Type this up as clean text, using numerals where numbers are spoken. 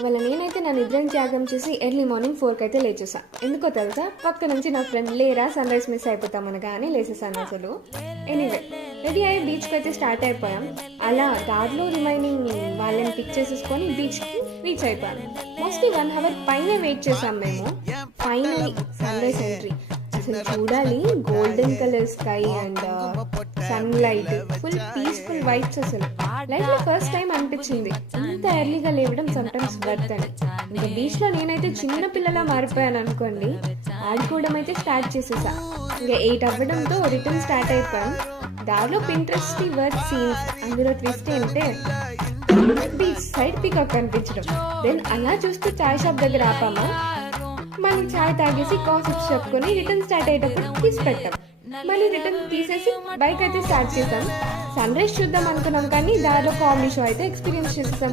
ఇవాళ నేనైతే నా నిద్రని త్యాగం చేసి ఎర్లీ మార్నింగ్ 4కి అయితే లేచేసా. ఎందుకో తెలుసా, పక్క నుంచి నా ఫ్రెండ్ లేరా సన్ రైజ్ మిస్ అయిపోతామనగా అని లేసేసాను అసలు. ఎనీవే రెడీ అయ్యి బీచ్కి అయితే స్టార్ట్ అయిపోయాం. అలా దారిలో రిమైనింగ్ వాళ్ళని పిక్ చేసేసుకొని బీచ్కి రీచ్ అయిపోయాం. మోస్ట్లీ 1 అవర్ పైన వెయిట్ చేసాం మేము. Finally sunrise entry. అసలు చూడాలి, golden colour sky and sunlight, full peaceful vibes. అసలు లైఫ్లో ఫస్ట్ టైం అనిపించింది ఇంత ఎర్లీగా లేవడం సమ్టైమ్స్ వర్త్ అని. ఇంకా బీచ్లో నేనైతే చిన్న పిల్లలా మారిపోయాను అనుకోండి. ఆడుకోవడం అయితే స్టార్ట్ చేసేసా. ఇంకా 8 అవ్వడంతో రిటర్న్ స్టార్ట్ అయిపోయాం. దారిలో పింట్రెస్ట్ వర్త్ సీన్స్. అందులో ట్విస్ట్ ఏంటంటే బీచ్ సైడ్ పీకాక్ కనిపించడం. దెన్ అలా చూస్తూ చాయ్ షాప్ దగ్గర ఆపామా, మళ్ళీ చాయ్ తాగేసి కాన్సెప్ట్స్ చెప్పుకొని రిటర్న్ స్టార్ట్ అయ్యేటప్పుడు తీసి పెట్టాం. మళ్ళీ రిటర్న్ తీసేసి బైక్ అయితే స్టార్ట్ చేసాం. సన్ రైజ్ చూద్దాం అనుకున్నాం కానీ దారిలో కామెడీ షో అయితే ఎక్స్పీరియన్స్ చేసేసాం.